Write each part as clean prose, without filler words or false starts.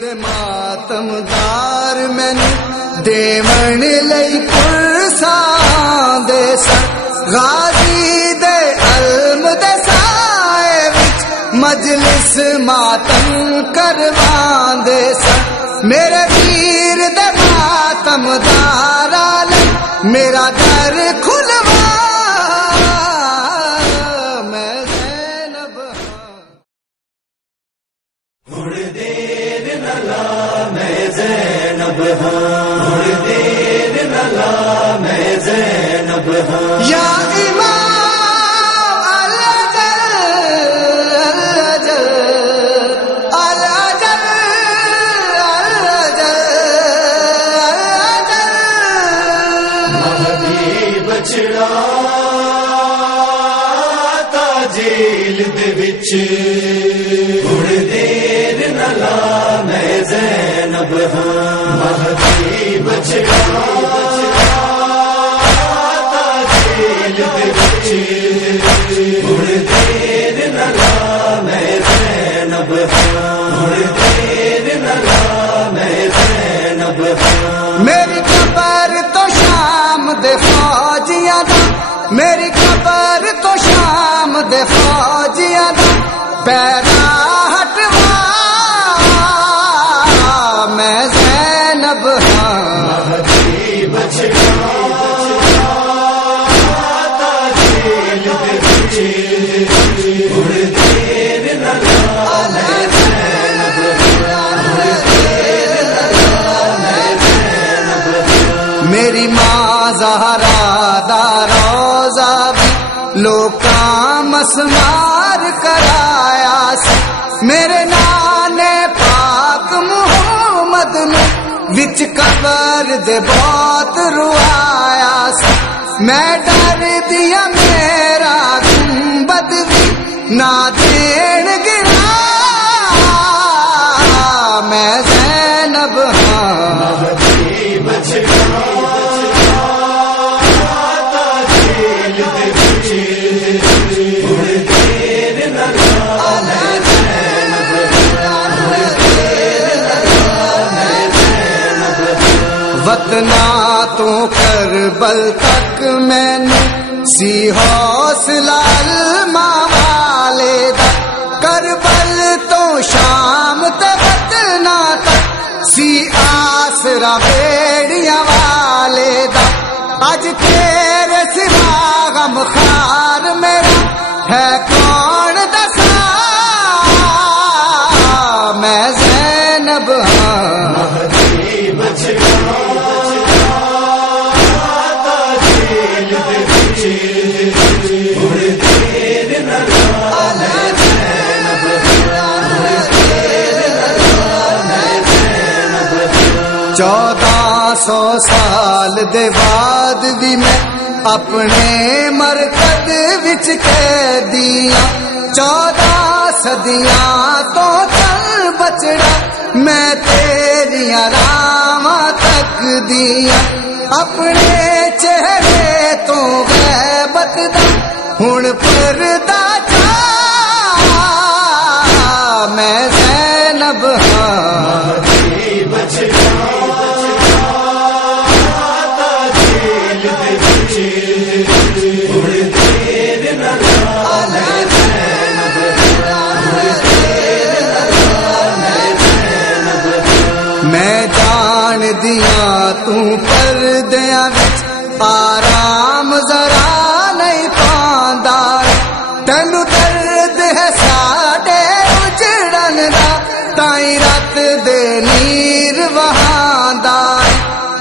دے ماتمدار مینوں دیون لئی پرساں دے سن غازی دے علم دے سائے وچ مجلس ماتم کرواندے سن میرے ویر دے ماتمداراں لئی میرا در کھلوا میں زینب تھوڑ دیر نہ لا میں زینب ہاں تھوڑ دیر نہ لا میں زینب ہاں یا امام الجل الجل مہدی بچڑا تا جیل دے وچ تھوڑ دیر نہ لا میں زینب ہاں مہدی بچڑا تا جیل دے وچ تھوڑ دیر نہ لا میں زینب ہاں تھوڑ دیر نہ لا میں زینب ہاں میری قبر تو شام دے فوجیاں دا میری قبر تو شام دے فوجیاں دا پیرا ہٹوا میں زینب ہاں مہدی بچڑا تا جیل دے وچ تھوڑ دیر نہ لا میں زینب میری ماں زہرا دا روزہ بھی لوکاں مسمار کرایا سی میرے نانے پاک محمد نے وچ قبر دے بہت روایا سی میں ڈر دیا میرا گنبد بھی نہ دین گرا میں زینب ہاں مہدی بچڑا تا جیل دے وچ تھوڑ دیر نہ لا میں زینب وطنا تو کربل تک میں نے سی حوصلہ علماء والے دا کربل تو شام تے وطنا تک سی آسرا بیڑیاں والے دا اج تیرے سوا غم خار میرا ہے کون دسا میں زینب ہاں مہدی بچڑا تا جیل دے وچ تھوڑ دیر نہ لا میں زینب سو سال دے بعد بھی میں اپنے مرکز وچ قیدیاں 14 صدیاں تو چل بچڑا میں تیریاں راواں تک دیاں اپنے چہرے تو غیبت دا ہن پردہ چا میں زینب ہاں مہدی بچڑا تا جیل دے وچ تھوڑ دیر نہ لا میں زینب میں جان دیا تو پردیاں وچ آرام ذرا نہیں پاندا تینوں درد ہے ساڈے اجڑن دا تائیں رات دے نیر وہاندا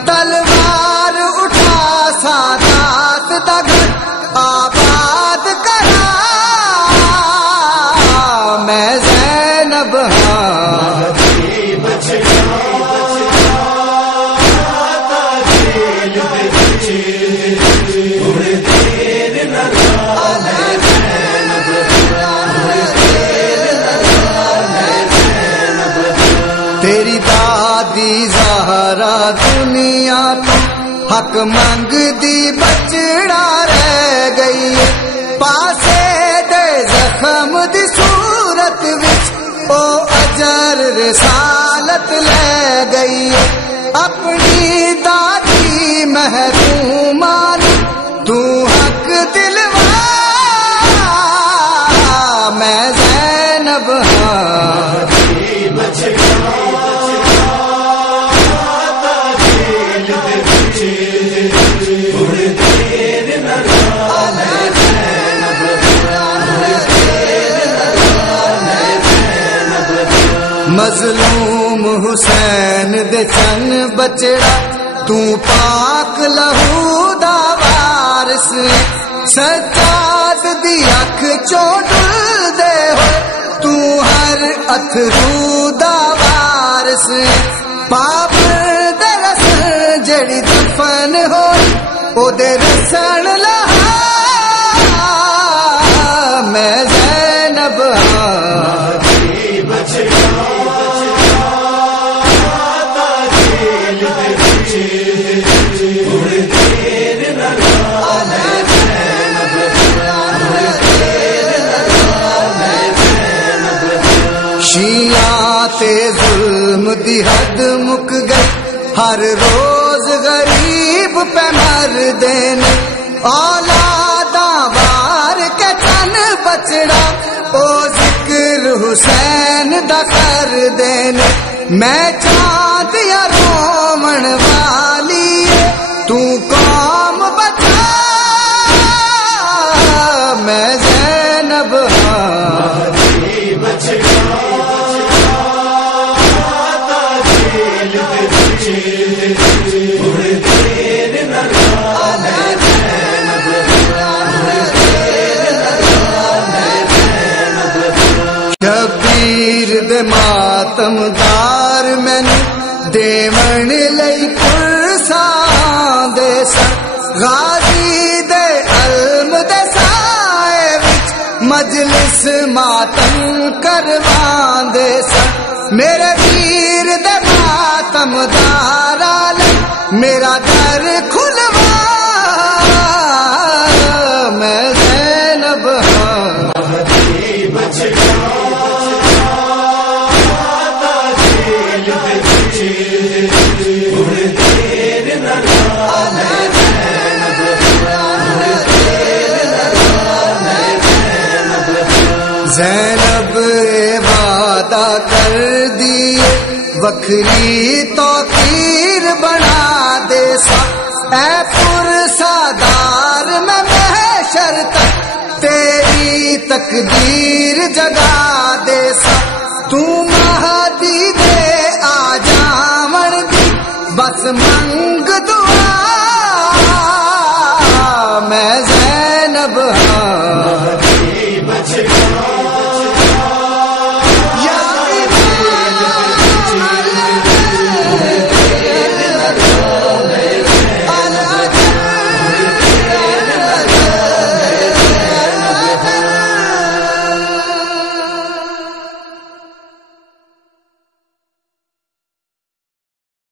تلوار اٹھا سادات دا گھر آباد کرا میں زینب ہاں مہدی بچڑا تا جیل دے وچ تھوڑ دیر نہ لا میں زینب تیری دادی زہرا دنیا تو حق منگ دی بچڑا رہ گئی پاسے دے زخم دی صورت وچ او اجر رسالت مظلوم حسین دے چن بچڑا تو پاک لہو دا وارث سجاد دی اکھ چوٹ دے ہوئے تو ہر اتھرو دا وارث پاپ دے رسن جڑی دفن ہوئی او دے رسن لہا میں زینب شیعہ تے ظلم دی حد مک گئی ہر روز غریب پہ مر دینے اولاداں وار کے چن بچڑا او ذکر حسین دا کر دینے میں چاند یا رومن والی تو قوم بچا میں زینب شبیر دے ماتم دار مینو دیون لئی پرساں دے سن غازی دے علم دے سائے وچ مجلس ماتم کرواں دے سن میرے ویر دے ماتم دار لئی میرا در کھلوا میں زینب زینب وعدہ کر دیے وکھری توقیر بنا دے سا اے پرسادار میں محشر تک تیری تقدیر جگا دے سا تو